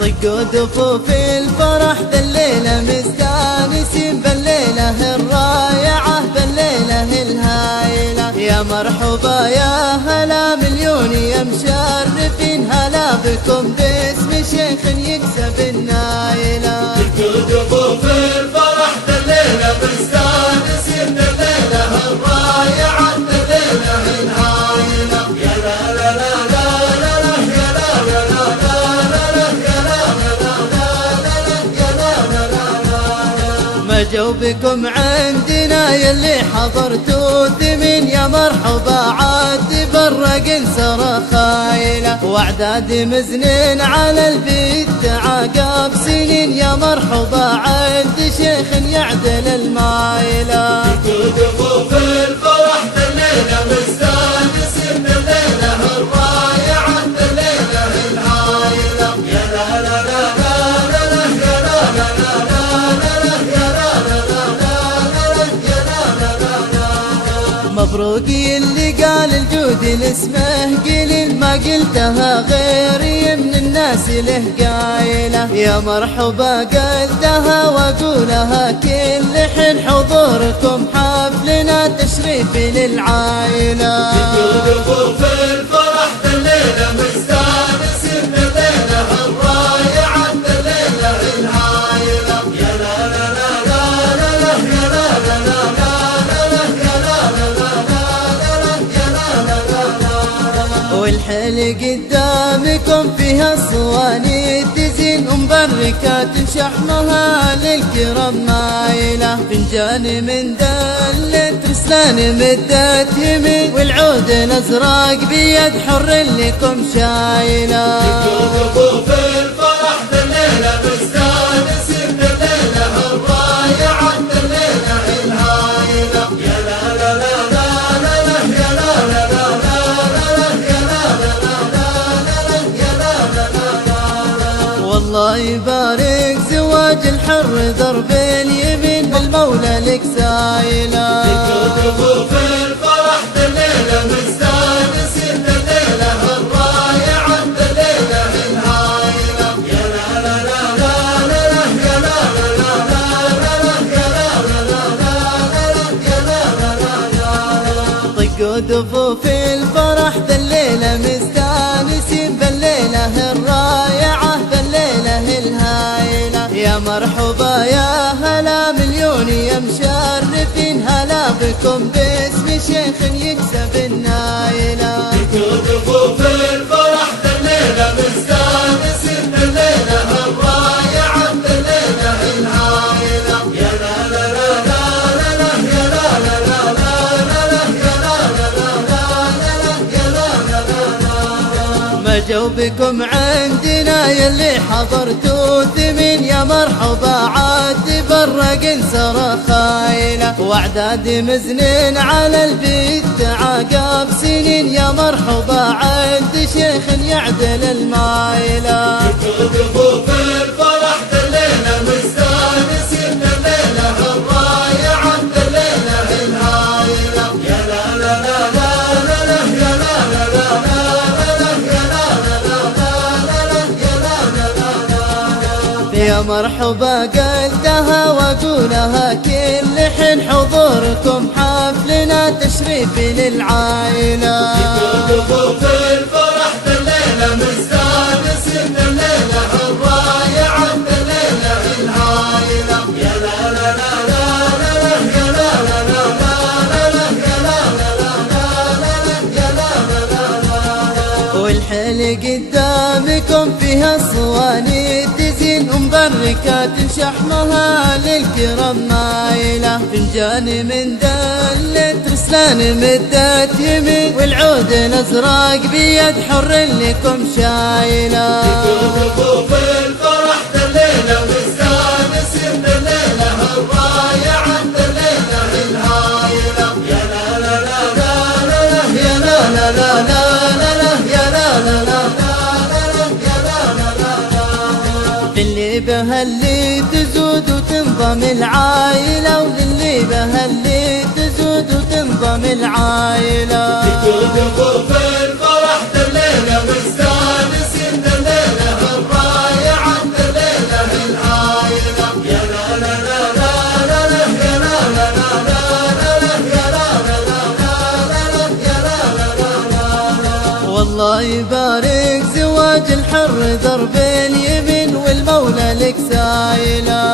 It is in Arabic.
طقوا دفوف الفرح ذا الليلة مستانسين بالليلة الرائعة بالليلة الهايلة. يا مرحبا يا هلا مليون يا مشرفين، هلا بكم باسم شيخ يكسب النايلة. طقوا دفوف الفرح ذا الليلة مستانسين بالليلة الرائعة بالليلة الهايلة. يا لا لا لا لا لا يا لا لا لا مجوا بكم عندنا يلي حضرتوا ثمين، يا مرحبا عاد برق سرى خايلة. واعداد مزنين على البيت تعاقب سنين، يا مرحبا عند شيخ يعدل المايلة. طقوا دفوف الفرح ذا الليلة مستانسين بالليلة الرائعة بالليلة الهايلة. يا لا لا لا لا لا يا لا لا لا مبروك اللي قال الجود لاسمه قليل، ما قلتها غيري من الناس له قايلة. يا مرحبا قلتها واقولها كل حين، حضوركم حفلنا تشريف للعائلة. طقوا دفوف الفرح ذا الليلة مستانسين بالليلة الرائعة بالليلة الهايلة. يا لا لا لا لا لا يا لا لا لا والحل قدامكم فيها صواني تزين، ومبركات شحمها للكرم مايلة. فنجان من دلة رسلان مدت يمين، والعود الازرق بيد حر لكم شايلة. طقوا دفوف الفرح ذا الليلة مستانسين بالليلة الرائعة بالليلة الهايلة. يا لا لا لا لا يا لا لا لا والله يبارك زواج الحر درب اليمين، بالمولى لك سايلة. طقوا دفوف الفرح ذا الليلة مستانسين بالليلة الرائعة بالليلة الهايلة. يا لا لا لا لا يا لا لا لا طقوا دفوف الفرح ذا الليلة مستانسين بالليلة الرائعة بالليلة الهايلة. يا مرحبا يا هلا مليون يا مشرفين، هلا بكم باسم شيخ يكسب النايلة. طقوا دفوف الفرح ذا الليلة مستانسين بالليلة الرائعة بالليلة الهايلة. يا لا لا لا لا يا لا لا لا مجوا بكم عندنا يلي حضرتوا ثمين، يا مرحبا عاد برق سرى خايلة. واعداد مزنين على البيت تعاقب سنين، يا مرحبا عند شيخ يعدل المايلة. طقوا دفوف الفرح ذا الليلة مستانسين بالليلة الرائعة بالليلة الهايلة. يا لا لا لا لا يا لا لا لا يا مرحبا قلتها واقولها كل حين، حضوركم حفلنا تشريف للعائلة. طقوا دفوف الفرح ذا الليلة مستانسين بالليلة الرائعة بالليلة الهايلة. يا لا لا لا لا يا لا لا لا والحل قدامكم فيها صواني تزين، ومبركات شحمها للكرم مايلة. فنجان من دلة رسلان مدت يمين، والعود الازرق بيد حر لكم شايلة. طقوا دفوف الفرح ذا الليلة مستانسين بالليلة الرائعة بالليلة الهايلة. يا لا لا لا يا لا لا لا لا يا لا لا لا اللي بها اللي تزود وتنضم العائلة، وللي بها اللي تزود معظم العائلة. دفوف الفرح الليلة مستانسين الليلة الراية عند الليلة العائلة. يا لا لا لا لا لا يا لا لا لا لا يا لا لا لا يا لا لا لا. والله يبارك زواج الحر دربين يمين والمولى لك سايلة.